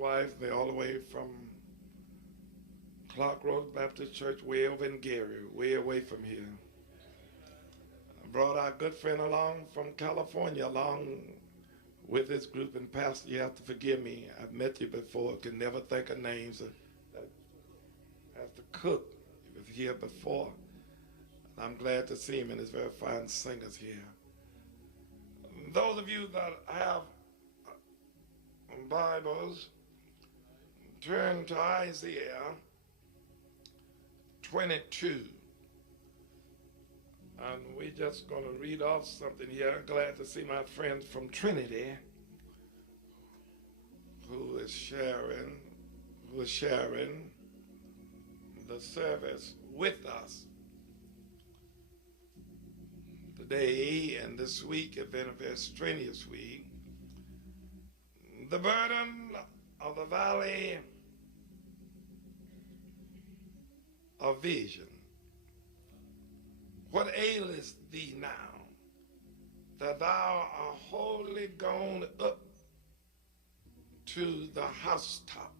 wife. They're all the way from Clark Road Baptist Church, way over in Gary, way away from here. I brought our good friend along from California along with this group. And Pastor, you have to forgive me. I've met you before, can never think of names. As the cook, he was here before. I'm glad to see him and his very fine singers here. Those of you that have Bibles, turn to Isaiah 22. And we're just going to read off something here. I'm glad to see my friends from Trinity who is sharing the service with us today and this week. Has been a very strenuous week. The burden of the valley of vision. What aileth thee now, that thou art wholly gone up to the housetop?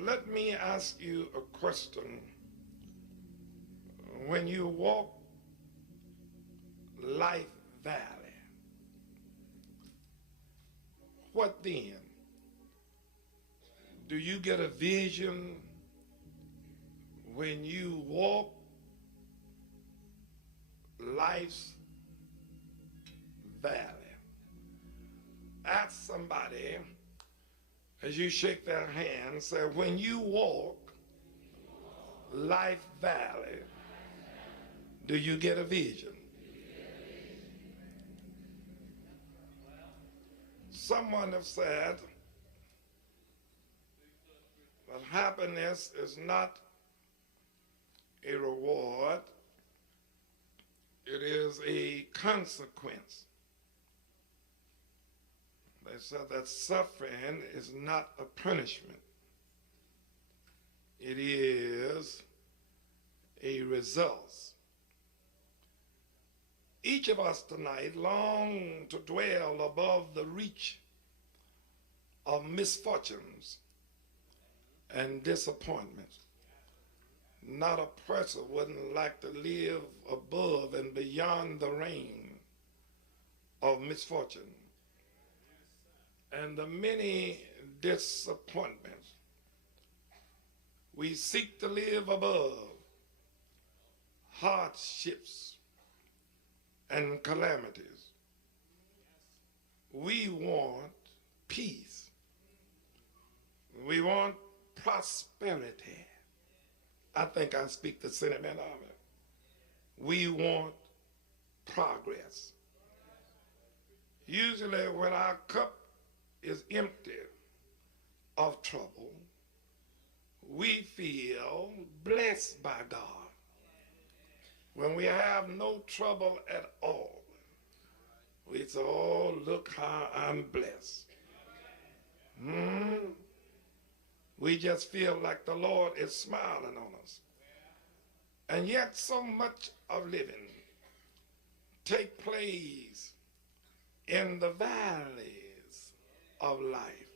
Let me ask you a question. When you walk Life Valley, what then? Do you get a vision when you walk life's valley? Ask somebody as you shake their hand, say, when you walk Life Valley, do you get a vision? Someone have said that happiness is not a reward, it is a consequence. They said that suffering is not a punishment. It is a result. Each of us tonight long to dwell above the reach of misfortunes and disappointments. Not a person wouldn't like to live above and beyond the reign of misfortune and the many disappointments. We seek to live above hardships and calamities. We want peace. We want prosperity. I think I speak the sentiment of it. We want progress. Usually when our cup is empty of trouble, we feel blessed by God. When we have no trouble at all, we say, oh, look how I'm blessed. We just feel like the Lord is smiling on us. And yet so much of living take place in the valleys of life.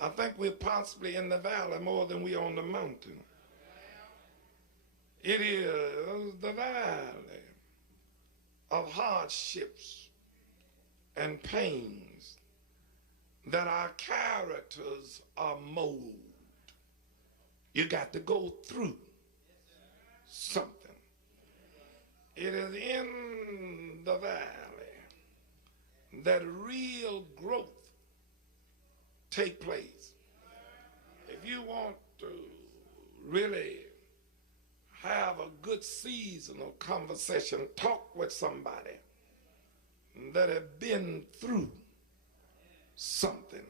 I think we're possibly in the valley more than we're on the mountain. It is the valley of hardships and pains that our characters are molded. You got to go through something. It is in the valley that real growth take place. If you want to really have a good seasonal conversation, talk with somebody that have been through something.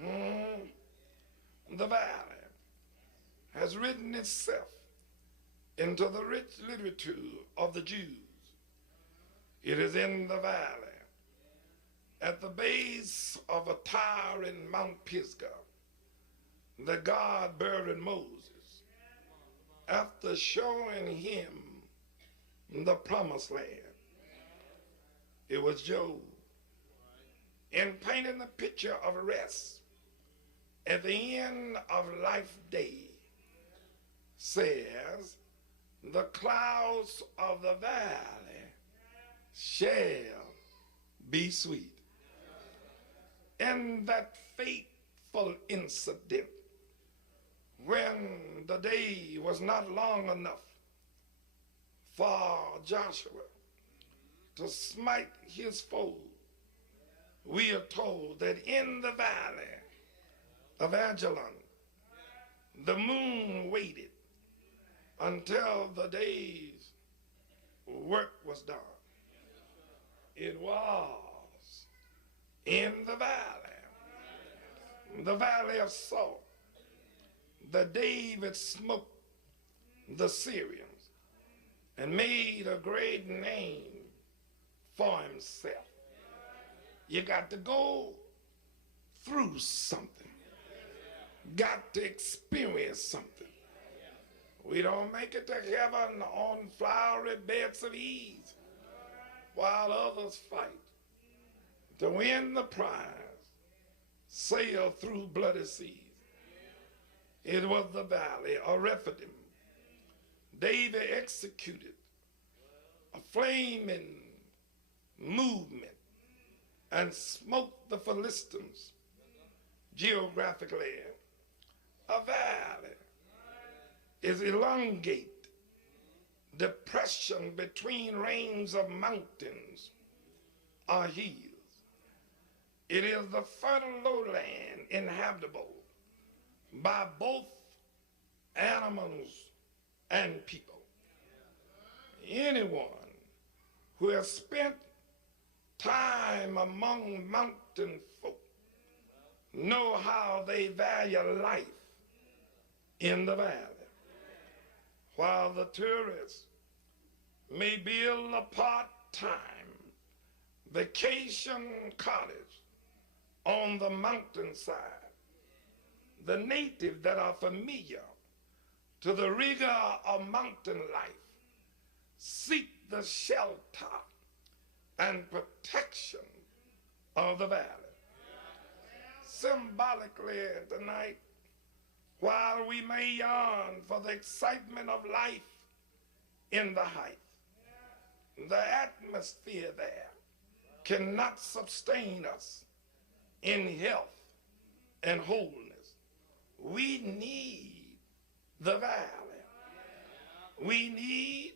The valley has written itself into the rich literature of the Jews. It is in the valley, at the base of a towering Mount Pisgah, that God buried Moses after showing him the promised land. It was Job in painting the picture of rest at the end of life day, says, the clouds of the valley shall be sweet. In that fateful incident, when the day was not long enough for Joshua to smite his foe, we are told that in the valley of Ajalon, the moon waited until the day's work was done. It was in the valley of Salt, that David smote the Syrians and made a great name for himself. You got to go through something. Got to experience something. We don't make it to heaven on flowery beds of ease while others fight to win the prize, sail through bloody seas. It was the valley of Rephidim. David executed a flaming movement and smote the Philistines. Geographically, a valley is elongate depression between ranges of mountains or hills. It is the fertile lowland inhabitable by both animals and people. Anyone who has spent time among mountain folk know how they value life in the valley. While the tourists may build a part-time vacation cottage on the mountainside, the natives that are familiar to the rigor of mountain life seek the shelter and protection of the valley. Symbolically tonight, while we may yearn for the excitement of life in the heights, the atmosphere there cannot sustain us in health and wholeness. We need the valley. We need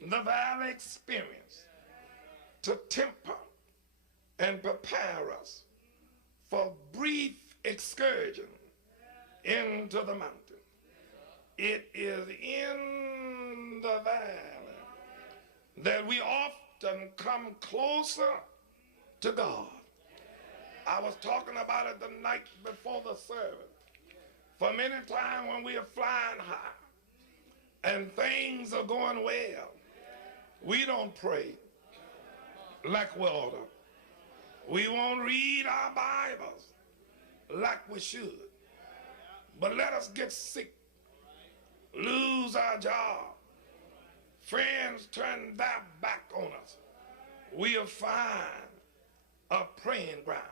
the valley experience to temper and prepare us for brief excursion into the mountain. It is in the valley that we often come closer to God. I was talking about it the night before the service. For many times when we are flying high and things are going well, we don't pray like we ought to. We won't read our Bibles like we should. But let us get sick, lose our job, friends turn their back on us. We'll find a praying ground.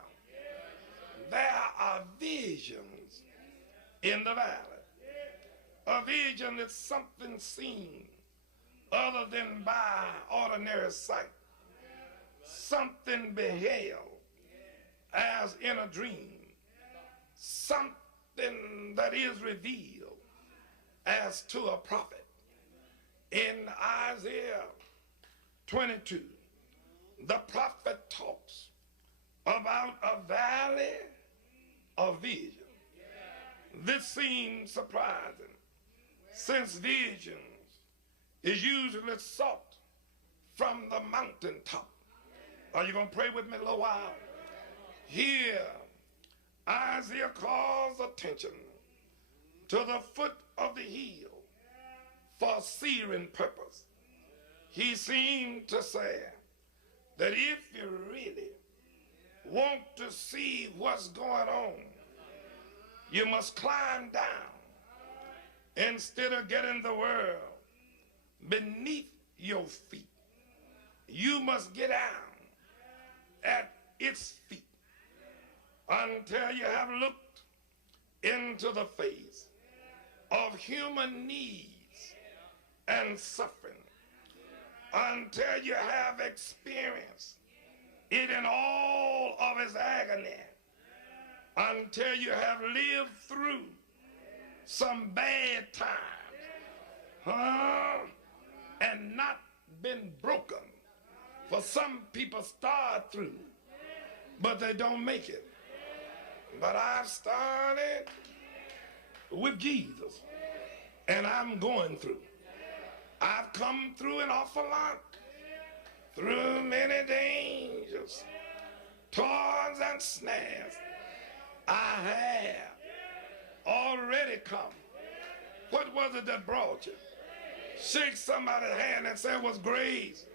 There are visions in the valley. A vision is something seen other than by ordinary sight. Something beheld as in a dream. Something that is revealed as to a prophet. In Isaiah 22, the prophet talks about a valley of vision. This seems surprising, since visions is usually sought from the mountaintop. Are you going to pray with me a little while? Here, Isaiah calls attention to the foot of the hill for searing purpose. He seemed to say that if you really want to see what's going on, you must climb down instead of getting the world beneath your feet. You must get down at its feet. until you have looked into the face of human needs and suffering, until you have experienced it in all of its agony, until you have lived through some bad times, and not been broken. For some people start through, but they don't make it. But I've started with Jesus, and I'm going through. I've come through an awful lot, through many dangers, toils and snares. I have already come. What was it that brought you? Shake somebody's hand and say it was grace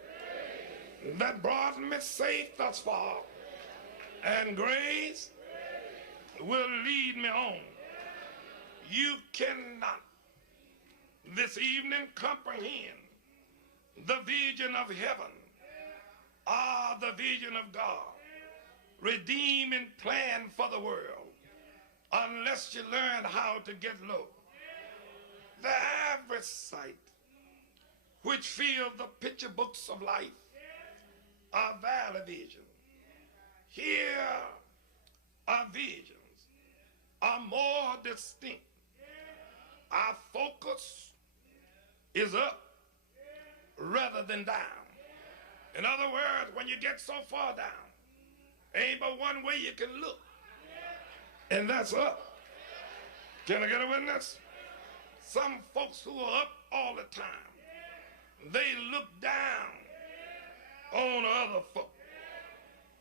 that brought me safe thus far. And grace will lead me on. You cannot this evening comprehend the vision of heaven or the vision of God, redeeming plan for the world, unless you learn how to get low. The average sight which fills the picture books of life are valley vision. Here our visions are more distinct. Our focus is up rather than down. In other words, when you get so far down, ain't but one way you can look, and that's up. Can I get a witness? Some folks who are up all the time, they look down on other folk,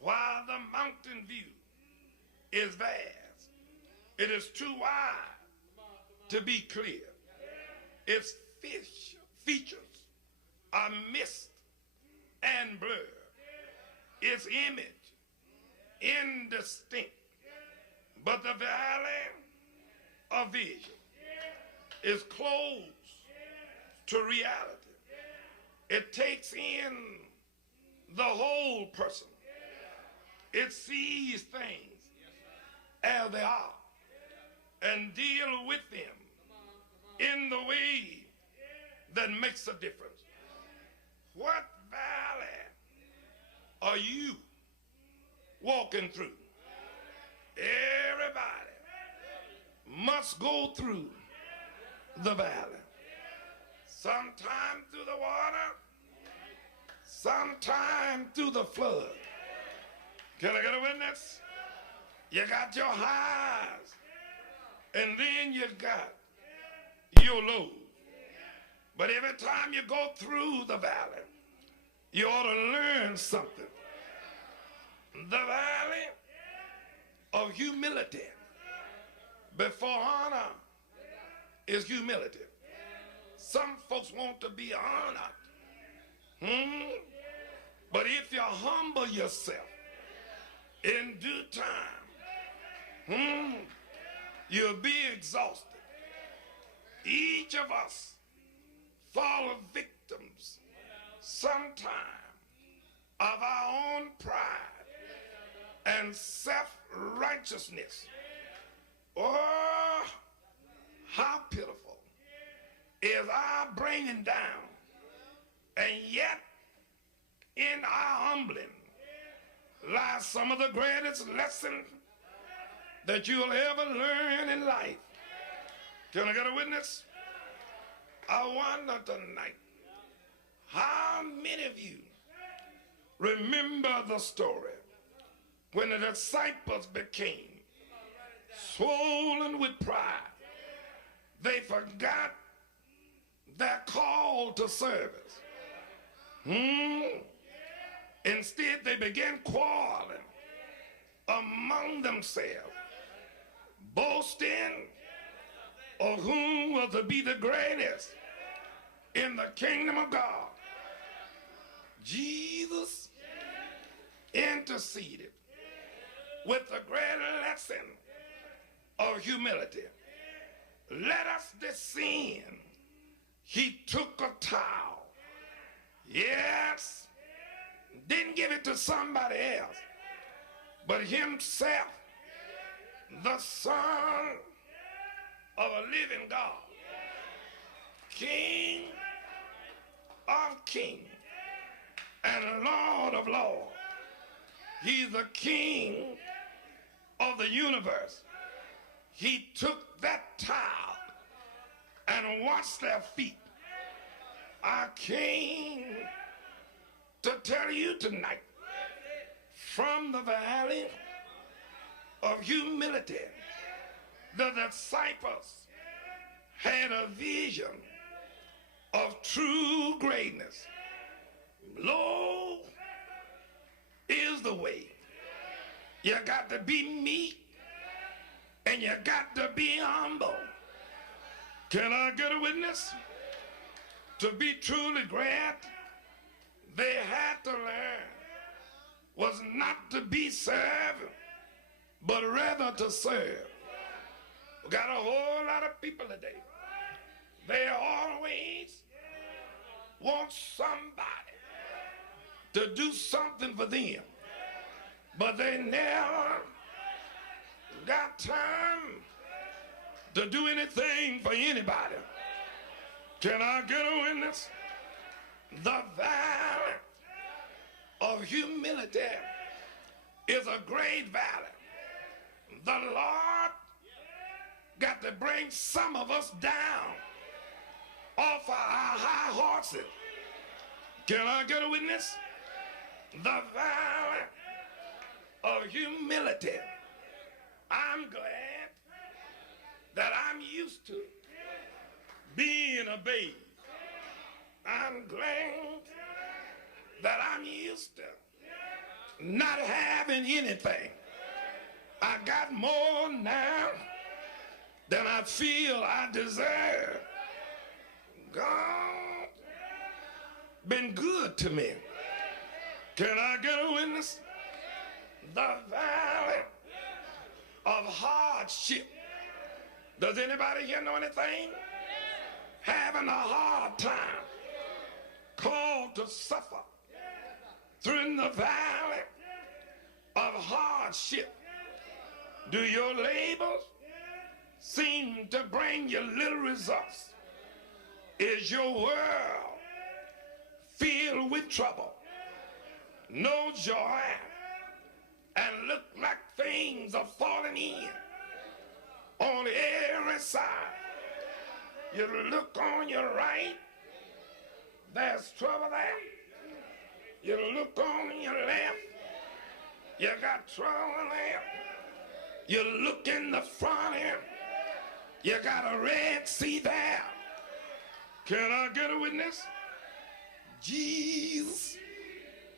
while the mountain view is vast. It is too wide to be clear. Its features are missed and blurred. Its image indistinct. But the valley of vision is close to reality. It takes in the whole person. It sees things as they are and deal with them in the way that makes a difference. What valley are you walking through? Everybody must go through the valley. Sometime through the water, sometime through the flood. Can I get a witness? You got your highs, and then you got your lows. But every time you go through the valley, you ought to learn something. The valley of humility before honor is humility. Some folks want to be honored. But if you humble yourself in due time, you'll be exhausted. Each of us fall victims sometime of our own pride and self-righteousness. Oh, how pitiful is our bringing down, and yet in our humbling lies some of the greatest lessons that you'll ever learn in life. Can I get a witness? I wonder tonight, how many of you remember the story when the disciples became swollen with pride? They forgot their call to service. Instead, they began quarreling among themselves, boasting of whom was to be the greatest in the kingdom of God. Jesus interceded with the great lesson of humility. Let us descend. He took a towel. Yes. Didn't give it to somebody else, but himself the Son of a living God, King of kings and Lord of lords. He's the King of the universe. He took that towel and washed their feet. I came to tell you tonight, from the valley of humility, the disciples had a vision of true greatness. Low is the way. You got to be meek and you got to be humble. Can I get a witness? To be truly great, they had to learn was not to be served, but rather to serve. We got a whole lot of people today. They always want somebody to do something for them, but they never got time to do anything for anybody. Can I get a witness? The valley of humility is a great valley. The Lord got to bring some of us down off of our high horses. Can I get a witness? The valley of humility. I'm glad that I'm used to being a babe. I'm glad that I'm used to not having anything. I got more now than I feel I deserve. God been good to me. Can I get a witness? The valley of hardship. Does anybody here know anything? Having a hard time, called to suffer through the valley of hardship. Do your labors seem to bring you little results? Is your world filled with trouble, no joy, and look like things are falling in on every side? You look on your right, there's trouble there. You look on your left, you got trouble there. You look in the front here, you got a Red Sea there. Can I get a witness? Jesus,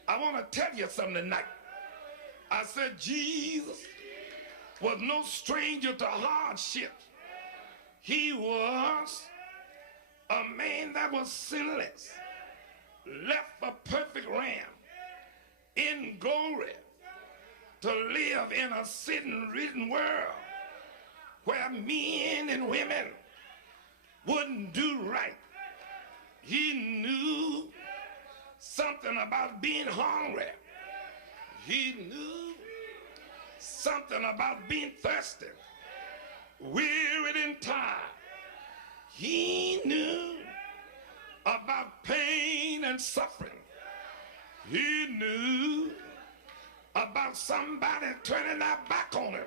I want to tell you something tonight. I said Jesus was no stranger to hardship. He was a man that was sinless, left a perfect ram in glory to live in a sin-ridden world where men and women wouldn't do right. He knew something about being hungry. He knew something about being thirsty, wearied and tired. He knew about pain and suffering. He knew about somebody turning their back on him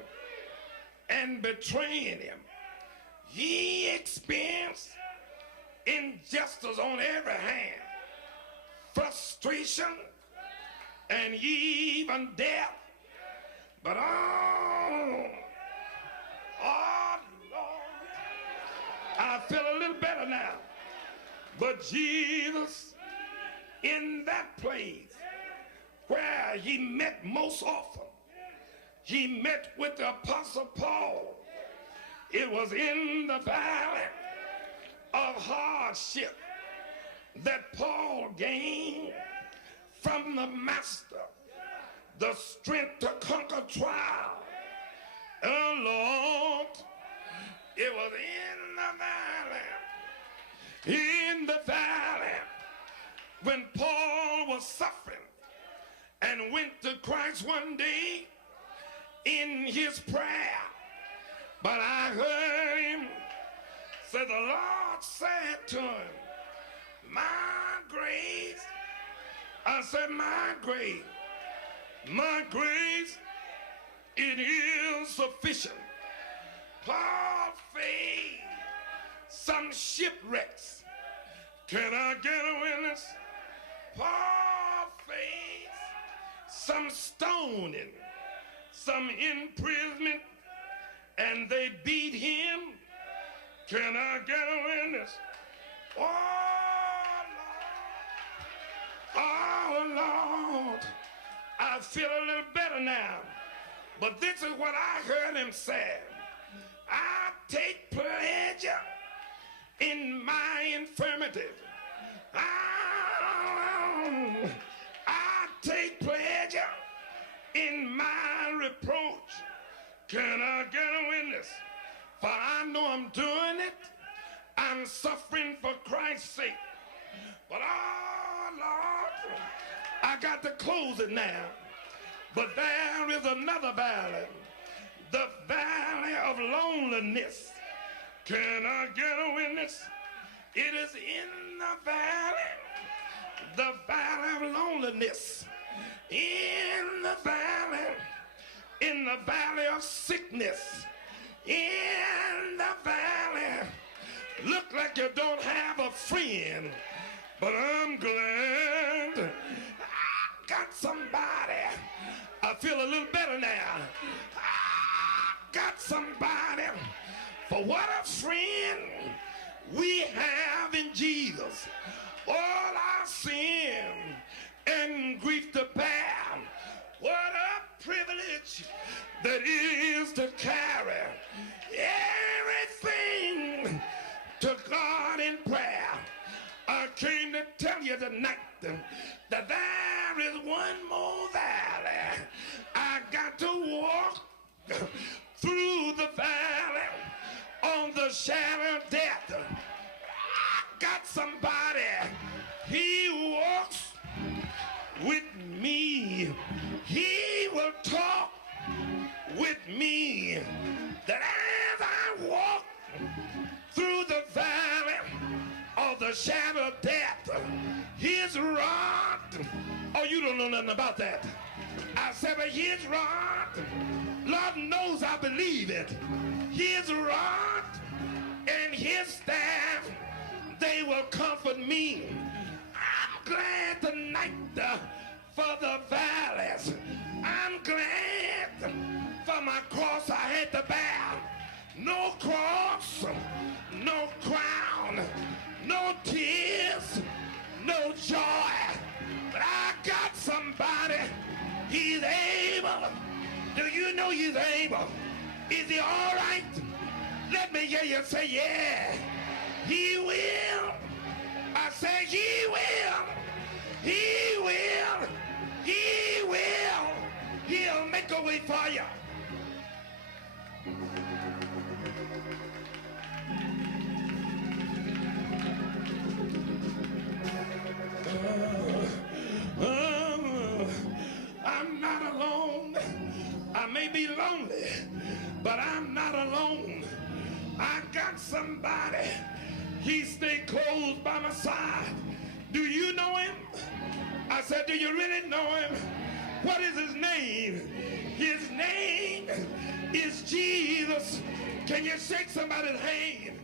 and betraying him. He experienced injustice on every hand, frustration, and even death. But oh Lord, I feel a little better now. But Jesus, in that place where he met most often, he met with the Apostle Paul. It was in the valley of hardship that Paul gained from the Master the strength to conquer trial. Oh Lord, it was in the valley, when Paul was suffering and went to Christ one day in his prayer. But I heard him say, the Lord said to him, my grace, I said, my grace, it is sufficient. Paul faced some shipwrecks. Can I get a witness? Paul faced some stoning, some imprisonment, and they beat him. Can I get a witness? Oh, Lord, I feel a little better now. But this is what I heard him say. I take pleasure in my infirmity. I take pleasure in my reproach. Can I get a witness? For I know I'm doing it. I'm suffering for Christ's sake. But oh, Lord, I got to close it now. But there is another valley, the valley of loneliness. Can I get a witness? It is in the valley of loneliness, in the valley of sickness, in the valley. Look like you don't have a friend, but I'm glad I got somebody. I feel a little better now. I got somebody. For what a friend we have in Jesus. All our sin and grief to bear. What a privilege that is to carry everything to God in prayer. I came to tell you tonight that there is one more valley. I got to walk through the valley on the shadow of death. I got somebody. He walks with me. He will talk with me. That as I walk through the valley of the shadow of death, his rod, oh, you don't know nothing about that. I said, but his rod, Lord knows I believe it. His rod and his staff, they will comfort me. I'm glad tonight for the valleys. I'm glad for my cross I had to bear. No cross, no crown, no tears, no joy. But I got somebody. He's able. Do you know he's able? Is he all right? Let me hear you say, yeah. He will. I say he will. He will. He will. He'll make a way for you. I'm not alone. I may be lonely, but I'm not alone. I got somebody. He stay close by my side. Do you know him? I said, do you really know him? What is his name? His name is Jesus. Can you shake somebody's hand